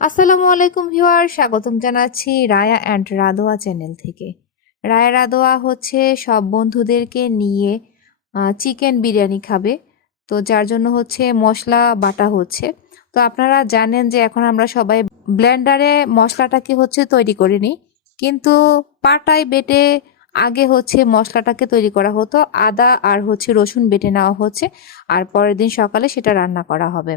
আসসালামু আলাইকুম ভিউয়ার, স্বাগতম জানাচ্ছি রায়া অ্যান্ড রাদোয়া চ্যানেল থেকে। রায়া রাদোয়া হচ্ছে সব বন্ধুদেরকে নিয়ে চিকেন বিরিয়ানি খাবে, তো যার জন্য হচ্ছে মশলা বাটা হচ্ছে। তো আপনারা জানেন যে এখন আমরা সবাই ব্লেন্ডারে মশলাটাকে হচ্ছে তৈরি করে নিই, কিন্তু পাটায় বেটে আগে হচ্ছে মশলাটাকে তৈরি করা হতো। আদা আর হচ্ছে রসুন বেটে নেওয়া হচ্ছে, আর পরের দিন সকালে সেটা রান্না করা হবে।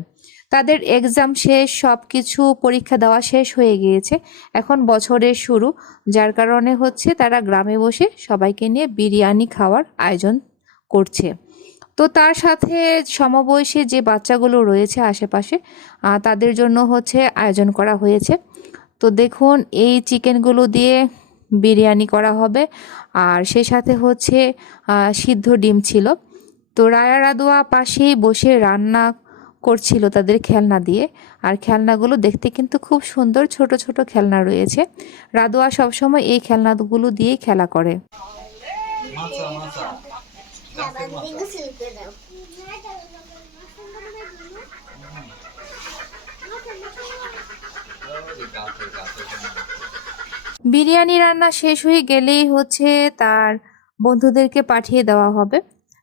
তাদের এক্সাম শেষ, সব কিছু পরীক্ষা দেওয়া শেষ হয়ে গিয়েছে, এখন বছরের শুরু, যার কারণে হচ্ছে তারা গ্রামে বসে সবাইকে নিয়ে বিরিয়ানি খাওয়ার আয়োজন করছে। তো তার সাথে সমবয়সী যে বাচ্চাগুলো রয়েছে আশেপাশে, তাদের জন্য হচ্ছে আয়োজন করা হয়েছে। তো দেখুন, এই চিকেনগুলো দিয়ে বিরিয়ানি করা হবে, আর সেই সাথে হচ্ছে সিদ্ধ ডিম ছিল। তো রায়া রাদোয়া পাশেই বসে রান্না করছিল তাদের খেলনা দিয়ে, আর খেলনাগুলো দেখতে কিন্তু খুব সুন্দর, ছোট ছোট খেলনা রয়েছে। রাদোয়া সবসময় এই খেলনাগুলো দিয়েই খেলা করে। বিরিয়ানি রান্না শেষ হয়ে গেলেই হচ্ছে তার বন্ধুদেরকে পাঠিয়ে দেওয়া হবে।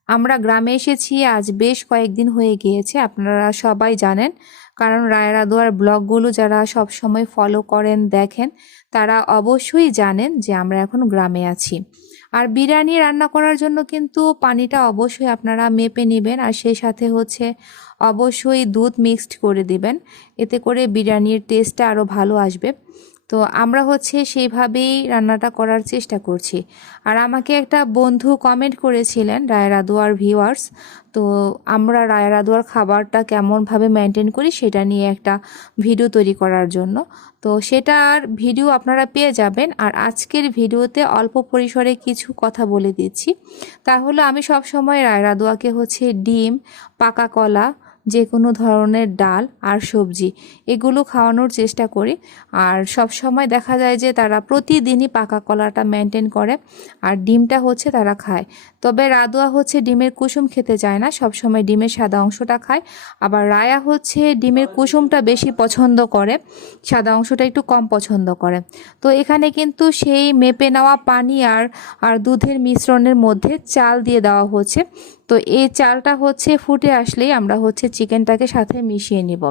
আমরা গ্রামে এসেছি আজ বেশ কয়েকদিন হয়ে গিয়েছে, আপনারা সবাই জানেন, কারণ রায়া রাদোয়ার ব্লগগুলো যারা সব সময় ফলো করেন, দেখেন, তারা অবশ্যই জানেন যে আমরা এখন গ্রামে আছি। আর বিরিয়ানি রান্না করার জন্য কিন্তু পানিটা অবশ্যই আপনারা মেপে নেবেন, আর সেই সাথে হচ্ছে অবশ্যই দুধ মিক্সড করে দিবেন, এতে করে বিরিয়ানির টেস্টটা আরও ভালো আসবে। তো আমরা হচ্ছে সেইভাবেই রান্নাটা করার চেষ্টা করছি। আর আমাকে একটা বন্ধু কমেন্ট করেছিলেন, রায়া রাদোয়ার ভিউয়ার্স, তো আমরা রায়া রাদোয়ার খাবারটা কেমনভাবে মেনটেন করি সেটা নিয়ে একটা ভিডিও তৈরি করার জন্য। তো সেটার ভিডিও আপনারা পেয়ে যাবেন। আর আজকের ভিডিওতে অল্প পরিসরে কিছু কথা বলে দিচ্ছি। তাহলে আমি সব সময় রায়া রাদোয়াকে হচ্ছে ডিম, পাকা কলা, যে কোনো ধরনের ডাল আর সবজি এগুলো খাওয়ানোর চেষ্টা করি। আর সব সময় দেখা যায় যে তারা প্রতিদিনই পাকা কলাটা মেনটেন করে, আর ডিমটা হচ্ছে তারা খায়। তবে রাদোয়া হচ্ছে ডিমের কুসুম খেতে চায় না, সব সময় ডিমের সাদা অংশটা খায়। আবার রায়া হচ্ছে ডিমের কুসুমটা বেশি পছন্দ করে, সাদা অংশটা একটু কম পছন্দ করে। তো এখানে কিন্তু সেই মেপে নেওয়া পানি আর দুধের মিশ্রণের মধ্যে চাল দিয়ে দেওয়া হচ্ছে। তো এই চালটা হচ্ছে ফুটে আসলেই আমরা হচ্ছে চিকেনটাকে সাথে মিশিয়ে নিব।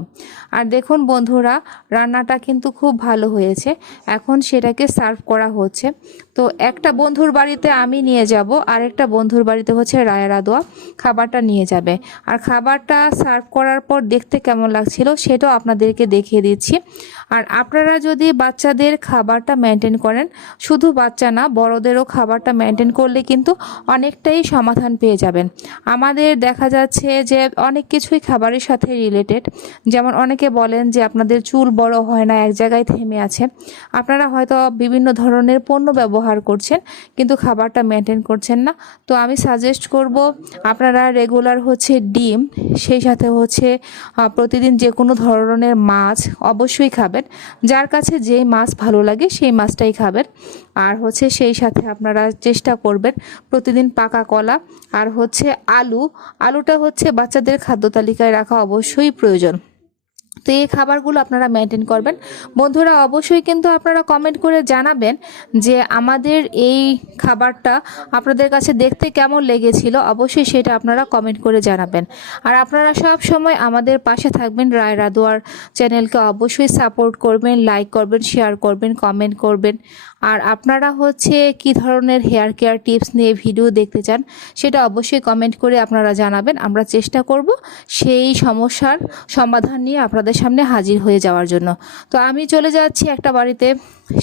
আর দেখুন বন্ধুরা, রান্নাটা কিন্তু খুব ভালো হয়েছে, এখন সেটাকে সার্ভ করা হচ্ছে। তো একটা বন্ধুর বাড়িতে আমি নিয়ে যাব, আরেকটা বন্ধুর বাড়িতে হচ্ছে রায়া রাদোয়া খাবারটা নিয়ে যাবে। আর খাবারটা সার্ভ করার পর দেখতে কেমন লাগছিল সেটাও আপনাদেরকে দেখিয়ে দিচ্ছি। আর আপনারা যদি বাচ্চাদের খাবারটা মেনটেন করেন, শুধু বাচ্চা না, বড়দেরও খাবারটা মেনটেন করলে কিন্তু অনেকটাই সমাধান পেয়ে যাবেন। আমাদের দেখা যাচ্ছে যে অনেক কিছুই খাবারের সাথে রিলেটেড, যেমন অনেকে বলেন যে আপনাদের চুল বড় হয় না, এক জায়গায় থেমে আছে। আপনারা হয়তো বিভিন্ন ধরনের পণ্য ব্যবহার করছেন, কিন্তু খাবারটা মেনটেন করছেন না। তো আমি সাজেস্ট করব আপনারা রেগুলার হচ্ছে ডিম, সেই সাথে হচ্ছে প্রতিদিন যে কোনো ধরনের মাছ অবশ্যই খাবেন। যার কাছে যেই মাছ ভালো লাগে সেই মাছটাই খাবেন। আর হচ্ছে সেই সাথে আপনারা চেষ্টা করবেন প্রতিদিন পাকা কলা, আর হচ্ছে আলুটা হচ্ছে বাচ্চাদের খাদ্য তালিকায় রাখা অবশ্যই প্রয়োজন। তো এই খাবারগুলো আপনারা মেনটেন করবেন। বন্ধুরা অবশ্যই কিন্তু আপনারা কমেন্ট করে জানাবেন যে আমাদের এই খাবারটা আপনাদের কাছে দেখতে কেমন লেগেছিল, অবশ্যই সেটা আপনারা কমেন্ট করে জানাবেন। আর আপনারা সব সময় আমাদের পাশে থাকবেন, রায় রাদোয়ার চ্যানেলকে অবশ্যই সাপোর্ট করবেন, লাইক করবেন, শেয়ার করবেন, কমেন্ট করবেন। আর আপনারা হচ্ছে কি ধরনের হেয়ার কেয়ার টিপস নিয়ে ভিডিও দেখতে চান সেটা অবশ্যই কমেন্ট করে আপনারা জানাবেন। আমরা চেষ্টা করব সেই সমস্যার সমাধান নিয়ে আপনাদের সামনে হাজির হয়ে যাওয়ার জন্য। তো আমি চলে যাচ্ছি একটা বাড়িতে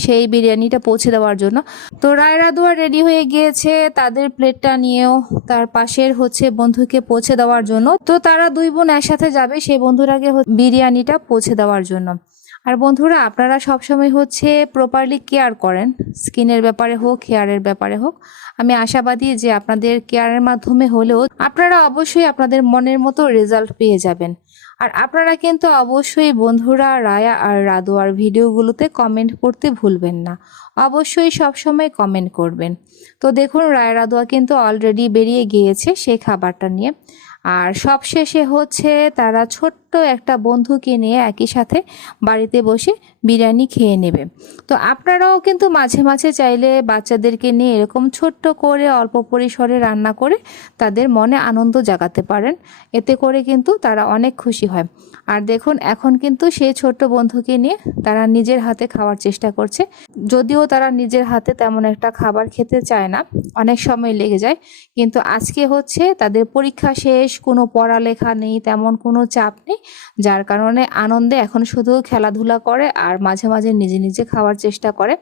সেই বিরিয়ানিটা পৌঁছে দেওয়ার জন্য। তো রায় রাদোয়া রেডি হয়ে গিয়েছে তাদের প্লেটটা নিয়েও তার পাশের হচ্ছে বন্ধুকে পৌঁছে দেওয়ার জন্য। তো তারা দুই বোন একসাথে যাবে সেই বন্ধুরাকে বিরিয়ানিটা পৌঁছে দেওয়ার জন্য। আর বন্ধুরা আপনারা সবসময় হচ্ছে প্রপারলি কেয়ার করেন, স্কিনের ব্যাপারে হোক, হেয়ারের ব্যাপারে হোক। আমি আশাবাদী যে আপনাদের কেয়ারের মাধ্যমে হলেও আপনারা অবশ্যই আপনাদের মনের মতো রেজাল্ট পেয়ে যাবেন। আর আপনারা কিন্তু অবশ্যই বন্ধুরা রায়া আর রাদোয়ার ভিডিওগুলোতে কমেন্ট করতে ভুলবেন না, অবশ্যই সবসময় কমেন্ট করবেন। তো দেখুন রায়া রাদোয়া কিন্তু অলরেডি বেরিয়ে গিয়েছে সেই খাবারটা নিয়ে। আর সবশেষে হচ্ছে তারা ছোট্ট ছোট্ট একটা বন্ধুকে নিয়ে একই সাথে বাড়িতে বসে বিরিয়ানি খেয়ে নেবে। তো আপনারাও কিন্তু মাঝে মাঝে চাইলে বাচ্চাদেরকে নিয়ে এরকম ছোট্ট করে অল্প পরিসরে রান্না করে তাদের মনে আনন্দ জাগাতে পারেন। এতে করে কিন্তু তারা অনেক খুশি হয়। আর দেখুন এখন কিন্তু সেই ছোট্ট বন্ধুকে নিয়ে তারা নিজের হাতে খাওয়ার চেষ্টা করছে। যদিও তারা নিজের হাতে তেমন একটা খাবার খেতে চায় না, অনেক সময় লেগে যায়, কিন্তু আজকে হচ্ছে তাদের পরীক্ষা শেষ, কোনো পড়ালেখা নেই, তেমন কোনো চাপ নেই, যার কারণে আনন্দে এখন শুধু খেলাধুলা করে আর মাঝে মাঝে নিজে নিজে খাওয়ার চেষ্টা করে।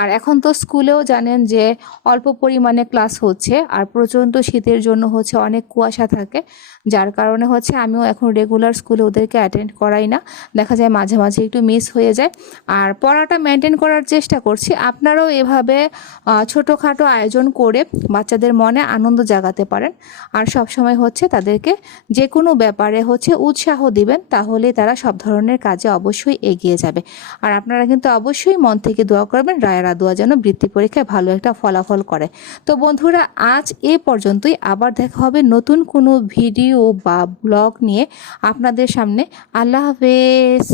আর এখন তো স্কুলেও জানেন যে অল্প পরিমাণে ক্লাস হচ্ছে, আর প্রচণ্ড শীতের জন্য হচ্ছে অনেক কুয়াশা থাকে, যার কারণে হচ্ছে আমিও এখন রেগুলার স্কুলে ওদেরকে অ্যাটেন্ড করাই না। দেখা যায় মাঝে মাঝে একটু মিস হয়ে যায়, আর পড়াটা মেনটেন করার চেষ্টা করছি। আপনারাও এভাবে ছোটোখাটো আয়োজন করে বাচ্চাদের মনে আনন্দ জাগাতে পারেন। আর সব সময় হচ্ছে তাদেরকে যে কোনো ব্যাপারে হচ্ছে উৎসাহ দিবেন, তাহলে তারা সব ধরনের কাজে অবশ্যই এগিয়ে যাবে। আর আপনারা কিন্তু অবশ্যই মন থেকে দোয়া করবেন রায়েরা দোয়া যেন বৃত্তি পরীক্ষায় ভালো একটা ফলাফল করে। তো বন্ধুরা, আজ এ পর্যন্তই। আবার দেখা হবে নতুন কোনো ভিডিও বা ব্লগ নিয়ে আপনাদের সামনে। আল্লাহ হাফেজ।